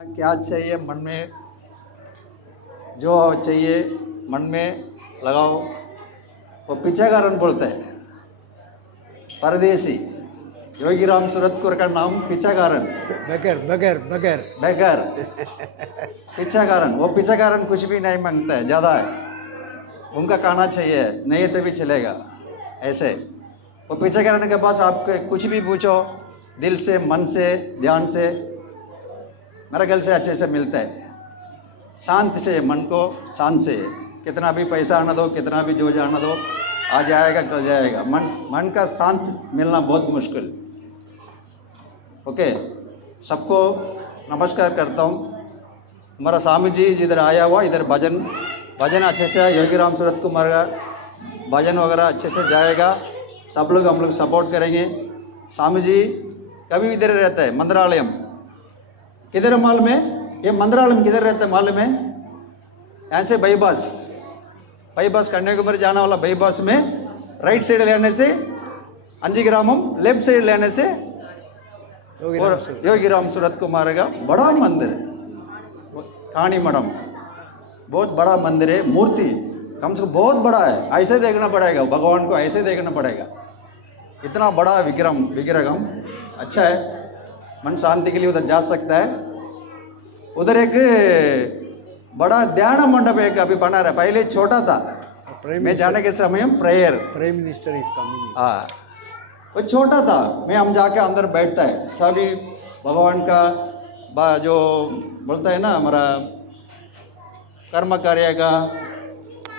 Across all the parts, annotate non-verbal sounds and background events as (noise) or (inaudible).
क्या चाहिए मन में? जो चाहिए मन में लगाओ। वो पिछाकारन बोलते हैं। परदेसी। योगीराम सूरतपुर का नाम पिछाकारन बगैर बगैर बगैर। बेगर। पिछाकारन वो पिछाकारन कुछ भी नहीं माँगता है ज़्यादा है। उनका कहना चाहिए नहीं तो भी चलेगा। ऐसे। वो पिछाकारन के पास आप कुछ भी पूछो दिल से मन से ध्यान से मेरा ख्याल से अच्छे से मिलता है। शांत से, मन को शांत से। कितना भी पैसा आना दो, कितना भी जो जाना दो, आ जाएगा, कल जाएगा। मन मन का शांत मिलना बहुत मुश्किल। ओके? सबको नमस्कार करता हूँ। हमारा स्वामी जी इधर आया हुआ, इधर भजन भजन अच्छे से योगी राम सूरत कुमार का भजन वगैरह अच्छे से जाएगा। सब लोग, हम लोग सपोर्ट करेंगे। स्वामी जी कभी इधर रहता है, मंत्रालयम। किधर है मालूम है? ये मंत्रालयम किधर रहता है मालूम है? यहाँ से बाईपास बाईपास कन्याकुमारी जाना वाला बाईपास में राइट साइड लेने से अंजी ग्रामम लेफ़्ट साइड लेने से, और योगी राम सूरत कुमार का बड़ा मंदिर है। काणी मठम बहुत बड़ा मंदिर है, मूर्ति। कम से कम बहुत बड़ा है। ऐसे देखना पड़ेगा, भगवान को ऐसे देखना पड़ेगा। इतना बड़ा विक्रम विग्रहम अच्छा है। मन शांति के लिए उधर जा सकता है। उधर एक बड़ा ध्यान मंडप एक अभी बना रहा है। पहले छोटा था। मैं जाने के समय prayer prime minister is coming हाँ। वो छोटा था। मैं हम जाके अंदर बैठता है। सभी भगवान का बा- जो बोलता है ना हमारा कर्म कार्य का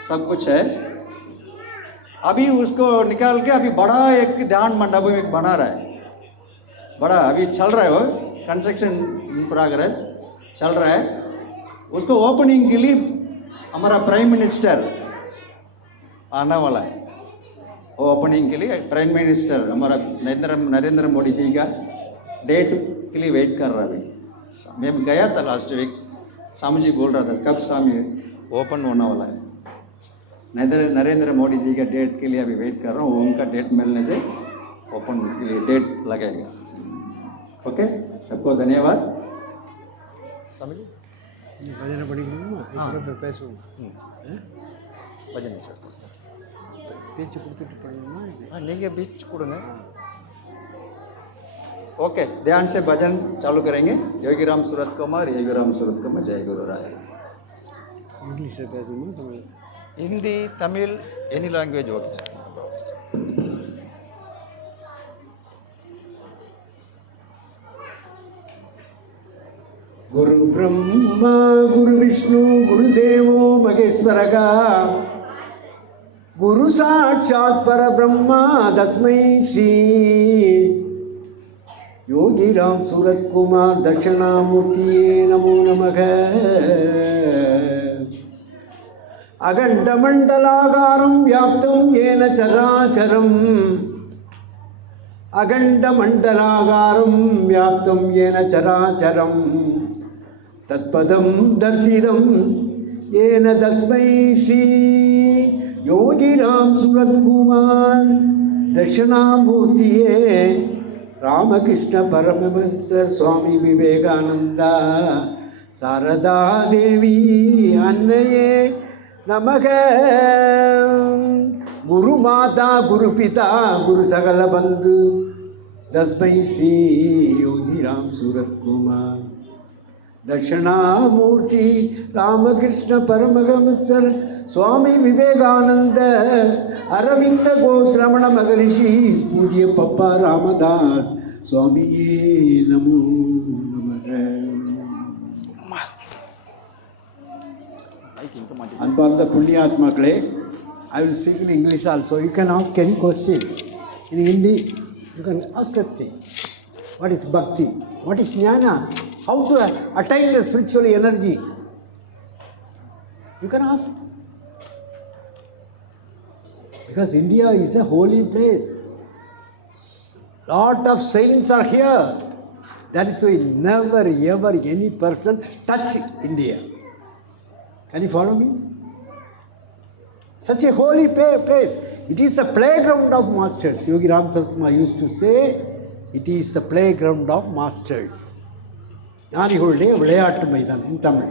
सब कुछ है। अभी उसको निकाल के अभी बड़ा एक ध्यान मंडप एक बना रहा है। बड़ा, अभी चल रहा है वो कंस्ट्रक्शन प्रोग्रेस चल रहा है। उसको ओपनिंग के लिए हमारा प्राइम मिनिस्टर आने वाला है। ओपनिंग के लिए प्राइम मिनिस्टर हमारा नरेंद्र नरेंद्र मोदी जी का डेट के लिए वेट कर रहा है। मैं गया था लास्ट वीक स्वामी जी बोल रहा था, कब स्वामी ओपन होने वाला है? नरेंद्र नरेंद्र मोदी जी का डेट के लिए अभी वेट कर रहा हूँ, उनका डेट मिलने से ओपन के लिए डेट लगेगा। ओके सबको धन्यवाद स्वामी जी भजन படிக்கணுமா இப்போ பேசுவோம் भजन सर ஸ்பீச் கொடுத்துட்டு பண்ணணுமா இது हाँ लेंगे बीच கொடுங்க ओके ध्यान से भजन चालू करेंगे योगी राम सूरत कुमार योगी राम सूरत कुमार जय गुरु राय இங்கிலீஷில் பேசணுமா Tamil Hindi Tamil any language okay குரு பிரம்மா குரு விஷ்ணு குரு தேவோ மகேஸ்வரகா. குரு சாட்சாத் பரபிரம்மா தஸ்மை ஸ்ரீ. யோகிராம் சூரத்குமார் தட்சிணாமூர்த்தியே நமோ நமக. அகண்டமண்டலாகாரம் வியாப்தம் ஏன சராச்சரம் அகண்டமண்டலாகாரம் வியாப்தம் ஏன சராச்சரம் தத்பதம் தர்சிதம் ஏன தஸ்மை ஸ்ரீ யோகிராம் சுரத்குமார் தட்சிணாமூர்த்தியே ராமகிருஷ்ண பரமஹம்ச சுவாமி விவேகானந்தா சாரதா தேவி அன்னையே நமக குரு மாதா குரு பிதா குரு சகல பந்து தஸ்மை ஸ்ரீ யோகி ராம் दक्षिणामूर्ति रामकृष्ण परमगमत्सर स्वामी विवेकानंद अरविंद गोश्रवण महर्षि पूज्य पप्पा रामदास स्वामी नमो அன்பார்ந்த புண்ணியாத்மாக்களே I will speak in English also you can ask any question in Hindi you can ask question what is bhakti what is jnana how to attain the spiritual energy. You can ask. Because India is a holy place. Lot of saints are here. That is why never ever any person touch India. Can you follow me? Such a holy place. It is a playground of masters. Yogi Ramchandra used to say, it is a playground of masters. ஞானிகளுடைய விளையாட்டு மைதானம் in Tamil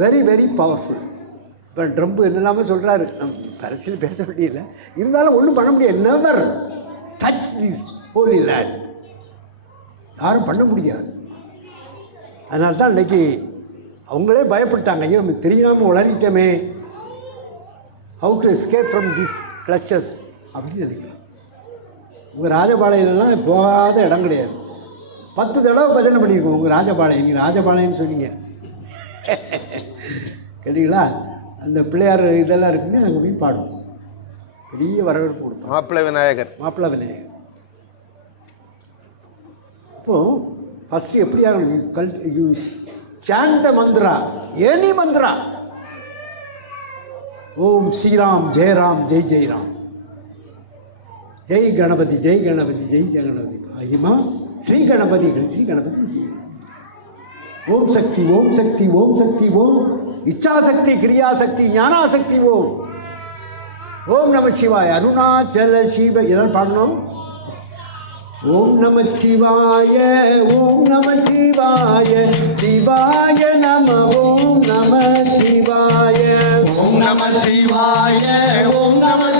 very very powerful இப்போ Trump என்னெல்லாமே சொல்கிறாரு அரசியல் பேச வேண்டியதில்லை. இருந்தாலும் ஒன்றும் பண்ண முடியாது. Never touch this holy land யாரும் பண்ண முடியாது. அதனால தான் இன்னைக்கு அவங்களே பயப்பட்டாங்க. ஐயோ நம்ம தெரியாமல் உளறிட்டோமே. How to escape from this clutches அப்படின்னு நினைக்கிறேன். உங்கள் ராஜபாளையம்லாம் போகாத இடம் கிடையாது. பத்து தடவை பஜனை பண்ணியிருக்கோம் உங்கள் ராஜபாளையம். நீங்கள் ராஜபாளையம்னு சொன்னீங்க. கேட்டீங்களா? அந்த பிள்ளையார் இதெல்லாம் இருக்குங்க அங்கே போய் பாடுவோம். பெரிய வரவேற்பு கொடுப்போம். மாப்பிள்ளை விநாயகர். மாப்பிள்ளை விநாயகர். அப்போது ஃபஸ்ட்டு எப்படி ஆகணும்? கல் யூ சாந்த மந்திரா எனி மந்திரா ஓம் ஸ்ரீராம் ஜெயராம் ஜெய் ஜெயராம். ஜெய் கணபதி ஜெய் கணபதி ஜெய் கணபதி. மகிமா. ஸ்ரீ கணபதி ஸ்ரீ கணபதி ஓம் சக்தி ஓம் சக்தி ஓம் சக்தி ஓம். இச்சாசக்தி கிரியாசக்தி ஞானாசக்தி ஓம். ஓம் நம சிவாய். அருணாச்சல சிவ இதெல்லாம் பாடணும். ஓம் நம சிவாய ஓம் நம சிவாய. சிவாய நம ஓம் நம சிவாய. ஓம் நம சிவாய ஓம் நம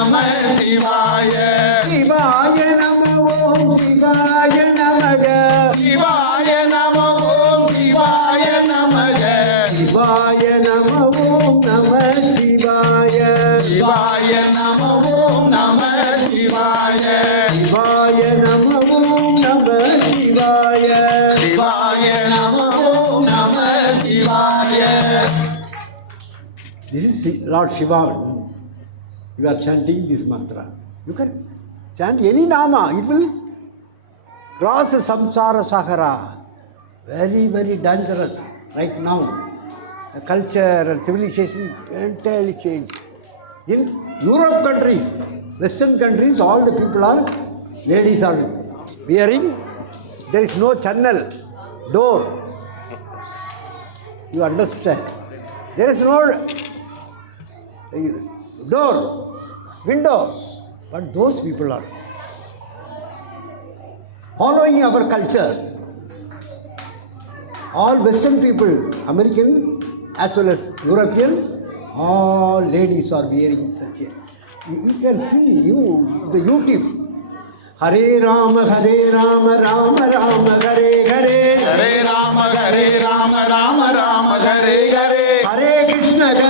நம சிவாய. சிவாய நம ஓம் சிவாய நமக சிவாய நம. ஓம் சிவாய நமக சிவாய நம ஓம் நம சிவாய. சிவாய நம ஓம் நம சிவாய. சிவாய நம ஓம் நம சிவாய. சிவாய நம ஓம் நம சிவாய. This is Lord Shiva. You are chanting this mantra. You can chant any nama, it will cross samsara sagara. Very, very dangerous right now. The culture and civilization entirely changed. In Europe countries, Western countries, all the people are, ladies are wearing, there is no channel, door. You understand? There is no door, windows. But those people are following our culture. All Western people, American as well as Europeans, all ladies are wearing such a. You, can see you the YouTube. Hare Ram Hare Rama Rama Ram Hare Hare Hare Ram Hare Rama Rama Ram Hare Hare Hare Krishna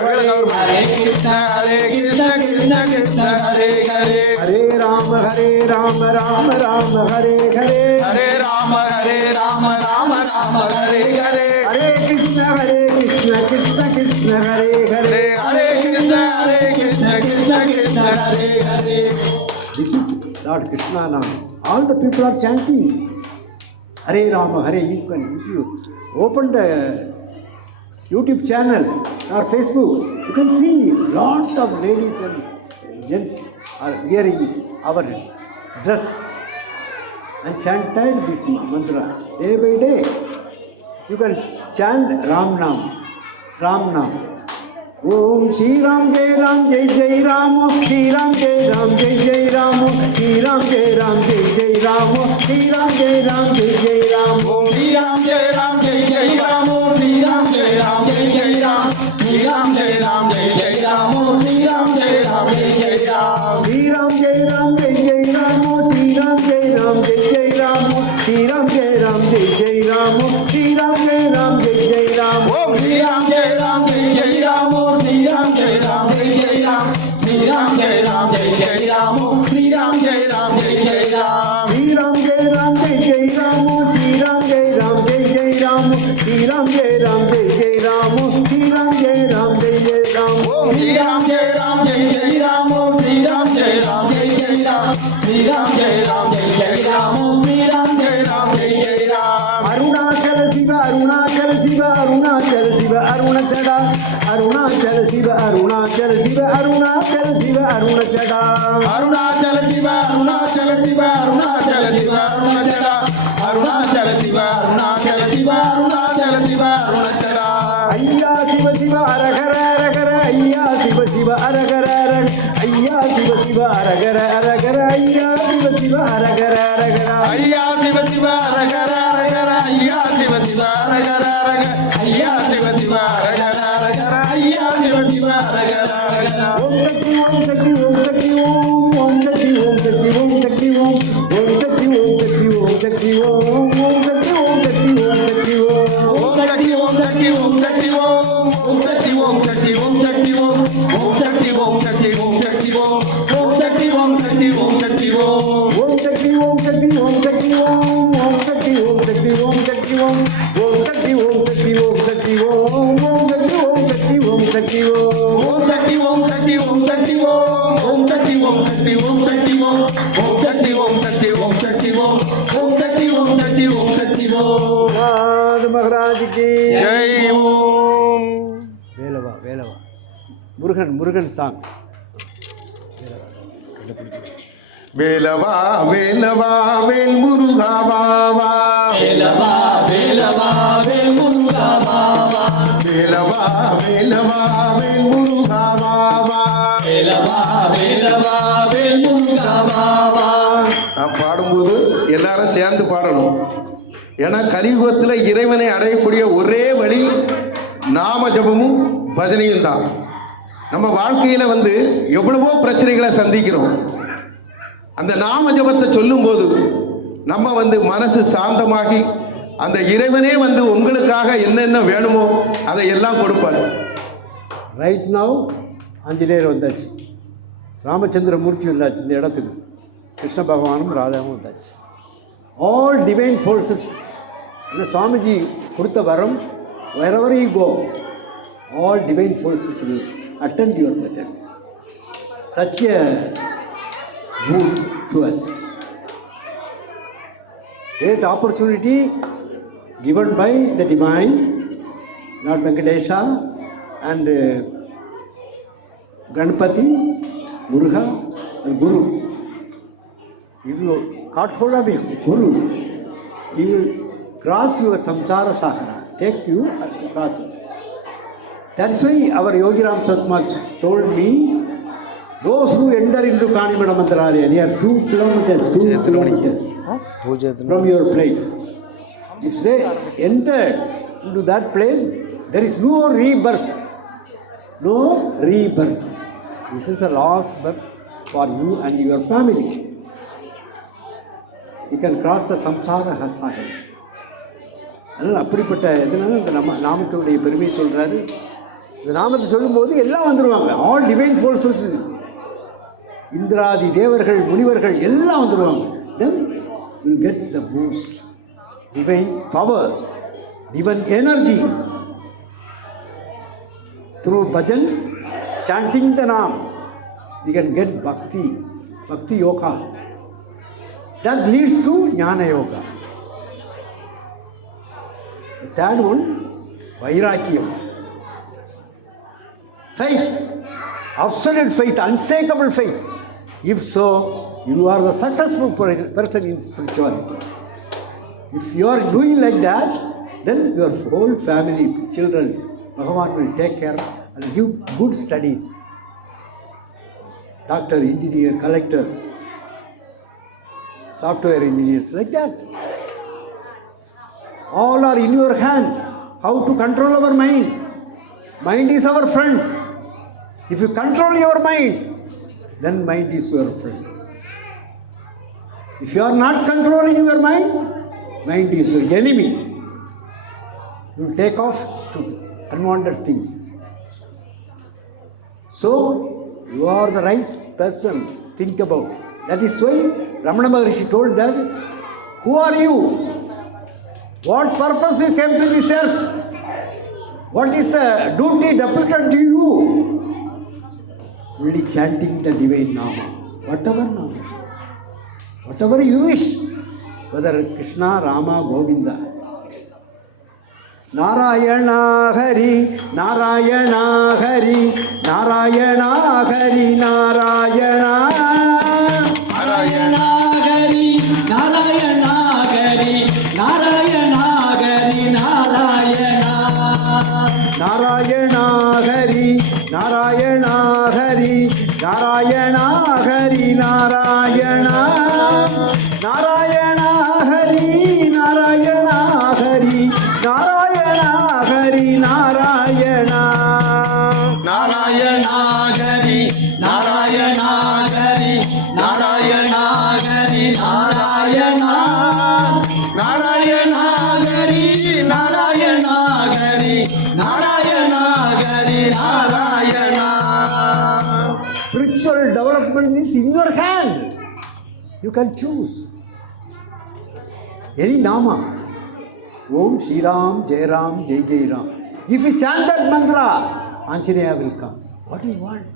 Hare Krishna Hare Krishna Krishna Krishna Hare Hare. Hare Rama Hare Rama Rama Rama Hare Hare. Hare Rama Hare Rama Rama Rama Hare Hare. Hare Krishna Hare Krishna Krishna Krishna Hare Hare. Hare Krishna Hare Krishna Krishna Krishna Hare Hare. This is lord Krishna నా all the people are chanting Hare Rama Hare you can you open the YouTube channel or Facebook, you can see lot of ladies and gents are wearing our dress and chanted this mantra day by day. You can chant Ram Nam, Ram Nam. ओम श्री राम जय राम जय जय राम श्री राम जय राम जय जय राम श्री राम जय राम जय जय राम श्री राम जय राम जय जय Ram Ram Om Shri Ram Jai Ram Jai Jai Ram Om Shri Ram Jai Ram Jai Jai Ram Shri Ram Jai Ram Jai Jai Ram Om Shri Ram Jai Ram Jai Jai Ram Arunachala Shiva Arunachala Shiva Arunachala Shiva அருணச்சடா Arunachala Shiva Murugan Murugan songs வேலவா வேலவா வேல் முருகா பாவா வேலவா வேலவா வேல் முருகா பாவா வேலவா வேலவா வேல் முருகா பாவா வேலவா வேலவா வேல் முருகா பாவா நான் பாடும்போது எல்லாரும் சேர்ந்து பாடணும். ஏன்னா கலியுகத்தில் இறைவனை அடையக்கூடிய ஒரே வழி நாம ஜபமும் பஜனையும் தான். நம்ம வாழ்க்கையில் வந்து எவ்வளவோ பிரச்சனைகளை சந்திக்கிறோம். அந்த நாம ஜபத்தை சொல்லும்போது நம்ம வந்து மனசு சாந்தமாகி அந்த இறைவனே வந்து உங்களுக்காக என்னென்ன வேணுமோ அதை எல்லாம் கொடுப்பார். ரைட் நவ் ஆஞ்சநேயர் வந்தாச்சு. ராமச்சந்திரமூர்த்தி வந்தாச்சு இந்த இடத்துக்கு. கிருஷ்ண பகவானும் ராதாவும் வந்தாச்சு. ஆல் டிவைன் ஃபோர்ஸஸ் இந்த சுவாமிஜி கொடுத்த வரம் wherever you go all divine forces attend your bhajans. Such a mood to us. Great opportunity given by the divine Lord Venkatesha and uh, Ganpati, Muruga and Guru. If you caught hold of him, Guru, he will cross your samsara sakara, take you across it. That's why our Yogi Ram Satmat told me, those who enter into Kanimana Mantralaya, near two kilometers, two kilometers from your place, if they entered into that place, there is no rebirth. No rebirth. This is a last birth for you and your family. You can cross the samsara sagar. அதனால் அப்படிப்பட்ட இதனால இந்த நம்ம நாமத்தினுடைய பெருமையை சொல்கிறாரு இந்த நாமத்தை சொல்லும்போது எல்லாம் வந்துடுவாங்க ஆல் டிவைன் ஃபோர்ஸஸ் இந்திராதி தேவர்கள் முனிவர்கள் எல்லாம் வந்துடுவாங்க then you get the boost divine power divine energy through bhajans chanting the naam you can get பக்தி பக்தி yoga That leads to jnana yoga The one one. Faith, absolute faith, unshakable faith. If so, you are the successful person in spirituality. If you are doing like that, then your whole family, children, Bhagavan will take care and give good studies. Doctor, engineer, collector, software engineers, like that. All are in your hand. How to control our mind? Mind is our friend. If you control your mind, then mind is your friend. If you are not controlling your mind, mind is your enemy. You will take off to unwanted things. So, you are the right person. Think about. That is why Ramana Maharshi told them, Who are you? What purpose you came to this earth? What is the duty deputed to you? only chanting the divine Nama, whatever Nama, whatever you wish, whether Krishna, Rama, Govinda. நாராயணாகரி நாராயணாகரி நாராயணாகரி Narayana Spiritual development is in your hand. You can choose. Any Nama. Om Shri Ram, Jai Ram, Jai Jai Ram. If you chant that mantra, Anjaneya will come. What do you want?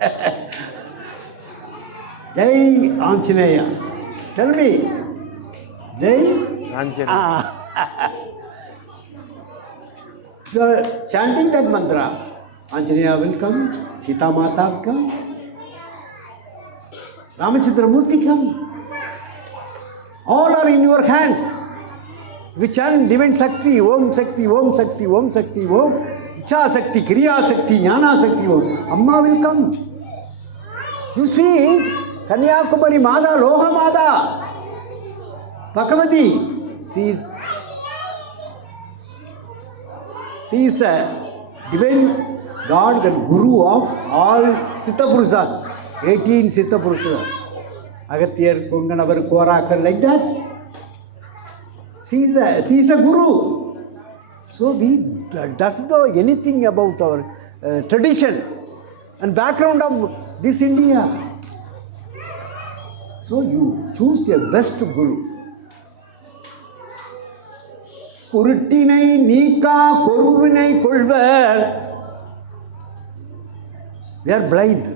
(laughs) Jai Anjaneya. Tell me. Jai Anjaneya. Ah. (laughs) You are chanting that mantra. Anjaneya welcome Sitamata come Ramachandramurthy come all are in your hands we chant divine shakti Om shakti Om shakti Om shakti Om Ichchhashakti Kriyashakti Jnanashakti Om amma welcome you see Kanyakumari Mata లోహమాద Bhagavathi seas seas divine see, Kanyakumari Mada, Loha Mada, Bhagavati, she is She is a divine God and Guru of all Siddha Purusas, 18 Siddha Purusas. Agatyar, Kunganavar, Korakar, like that. She is a, she is a Guru. So we does know anything about our uh, tradition and background of this India. So you choose your best Guru. குருட்டினை நீக்கா கொருவினை கொள்வர் we blind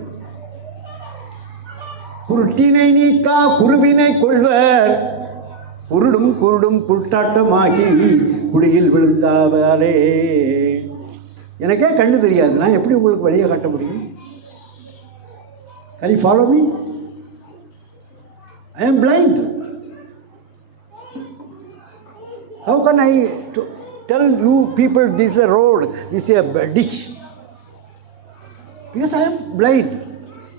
குருட்டினை நீக்கா குருவினை கொள்வர். குருடும் குருடும் குருட்டாட்டமாகி குடியில் விழுந்தாவாரே. எனக்கே கண்ணு தெரியாது. நான் எப்படி உங்களுக்கு வழியை காட்ட முடியும்? Can follow me I am blind how How I tell you people this people road this a ditch Because I am blind.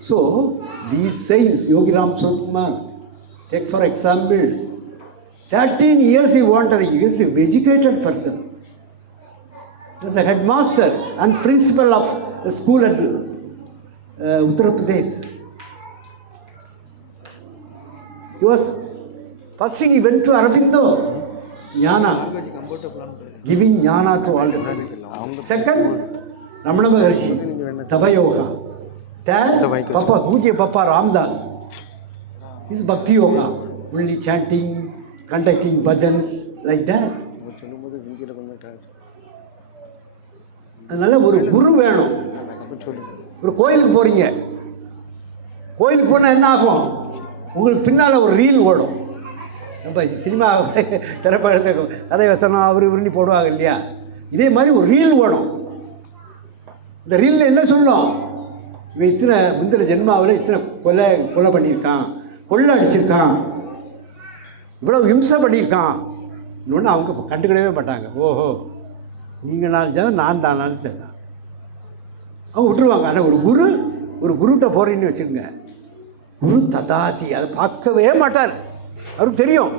So, these saints, Yogi Ram Kumar, take for example, 13 years he wanted, he is an educated person. He was a headmaster and principal of the school at uh, Uttar Pradesh. He was, first he went to Arabindo, Jnana, giving Jnana to all the people. Second, Ramana Maharshi, Tapa Yoga. Third, Papa, Puja Papa Ramdas. This Bhakti Yoga, only chanting, conducting bhajans, like that. அதனால ஒரு குரு வேணும். ஒரு கோயிலுக்கு போகிறீங்க கோயிலுக்கு போனால் என்ன ஆகும்? உங்களுக்கு பின்னால் ஒரு ரீல் ஓடும். நம்ம சினிமா (laughs) திரைப்படத்தை கதை வசனம் அவர் இவருன்னு போடுவாங்க இல்லையா? இதே மாதிரி ஒரு ரீல் ஓடும். இந்த ரீலில் என்ன சொல்லும் இவன் இத்தனை முந்தின ஜென்மாவில் இத்தனை கொலை கொலை பண்ணியிருக்கான். கொள்ளை அடிச்சிருக்கான். இவ்வளோ ஹிம்சை பண்ணியிருக்கான். இன்னொன்று அவங்க கண்டுக்கிடவே மாட்டாங்க. ஓஹோ. நீங்கள் நாலு ஜனம் நான் தான் நாலு ஜனம் அவங்க விட்டுருவாங்க. ஆனால் ஒரு குரு ஒரு குருகிட்ட போகிறேன்னு வச்சுக்கோங்க. குரு ததாத்தி அதை பார்க்கவே மாட்டார். அவருக்கு தெரியும்.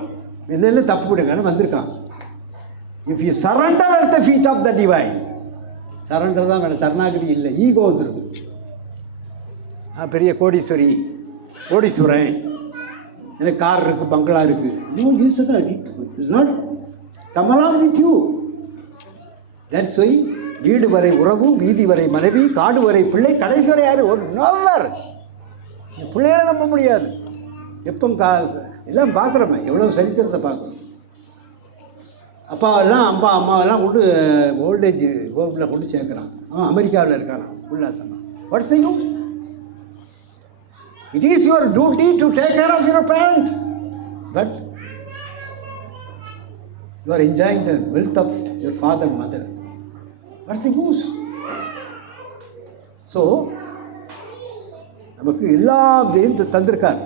என்னென்ன தப்பு விடுங்கன்னு வந்திருக்கான். If you surrender at the feet of the divine surrender தான் வேணும். சரணாகதி இல்லை. ஈகோ வந்துருக்கு நான் பெரிய கோடீஸ்வரி கோடீஸ்வரன். எனக்கு கார் இருக்குது பங்களா இருக்குது நோ யூஸ் நாட் கமலாம் வித் யூ தட்ஸ் ஒய் வீடு வரை உறவு வீதி வரை மனைவி காடு வரை பிள்ளை கடைசி வரை யார்? ஒரு நோவர் பிள்ளைகளை நம்ப முடியாது. எப்போ கா எல்லாம் பார்க்குறோமே. எவ்வளோ சரித்திரத்தை பார்க்குறோம். அப்பாவெல்லாம் அம்மா அம்மாவெல்லாம் கொண்டு ஓல்டேஜ் ஹோமில் கொண்டு சேர்க்குறான். அவன் அமெரிக்காவில் இருக்கான் உல்லாசமா. வாட்ஸ் செய்யும் it is your duty to take care of your parents but you are enjoying the wealth of your father mother what's the use so நமக்கு எல்லா இதையும் தந்திருக்கார்.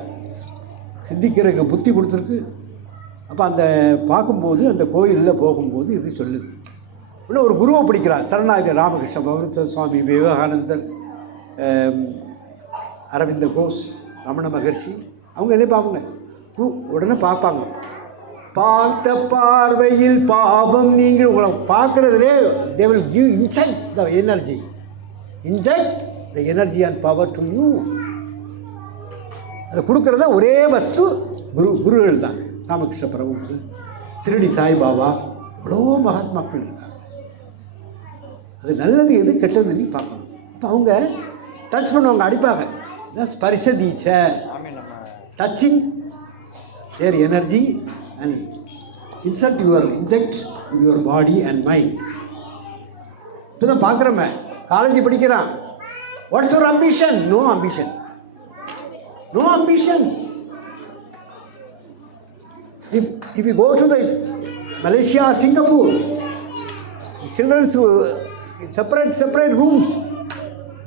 சிந்திக்கிறதுக்கு புத்தி கொடுத்துருக்கு. அப்போ அந்த பார்க்கும்போது அந்த கோயிலில் போகும்போது இது சொல்லுது. இன்னும் ஒரு குருவை பிடிக்கிறார். சரணாகதி ராமகிருஷ்ண பகவத் சுவாமி விவேகானந்தர் அரவிந்த கோஷ் ரமண மகர்ஷி அவங்க எதே பார்ப்பாங்க பூ உடனே பார்ப்பாங்க. பார்த்த பார்வையில் பாவம் நீங்கள் உங்களை பார்க்குறதுலே they will give inside the energy inside the energy and power to you அதை கொடுக்குறத ஒரே வஸ்து குரு குருகள் தான் ராமகிருஷ்ண பரமஹம்சர் சிறுடி சாய்பாபா எவ்வளோ மகாத்மாக்கள் இருக்காங்க அது நல்லது எது கெட்டது நீ பார்க்கணும். இப்போ அவங்க டச் பண்ணுவாங்க அடிப்பாங்க. இதான் ஸ்பரிச தீச்ச touching their energy and insult your inject your body and mind இப்போ தான் பார்க்குறோமே. காலேஜ் படிக்கிறான். What's your ambition no ambition no ambition if, if you go to the Malaysia or Singapore, children's uh, separate separate rooms,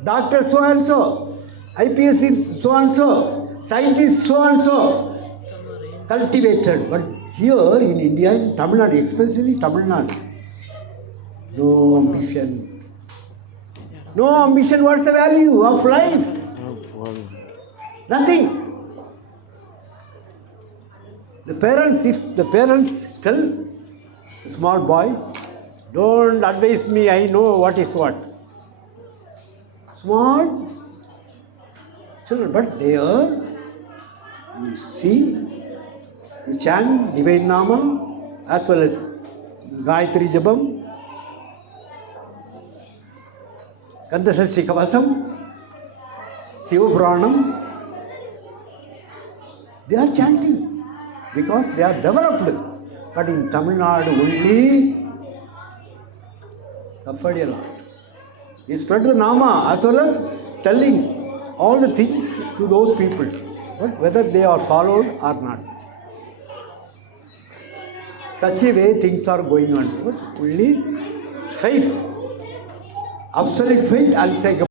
doctor so and so, IPS is so and so, scientist so and so, cultivated. But here in India, in Tamil Nadu, especially Tamil Nadu, no ambition. No ambition. What's the value of life? Nothing. The parents, if the parents tell small boy, don't advise me, I know what is what. Small children, but there you see, you chant divine Nama as well as Gayatri Jabam, Kandasashri Kavasam, Siva Puranam, they are chanting because they are developed. But in Tamil Nadu only suffered a lot. He spread the Nama as well as telling all the things to those people, but whether they are followed or not. Such a way things are going on. Only faith, absolute faith, unshakable.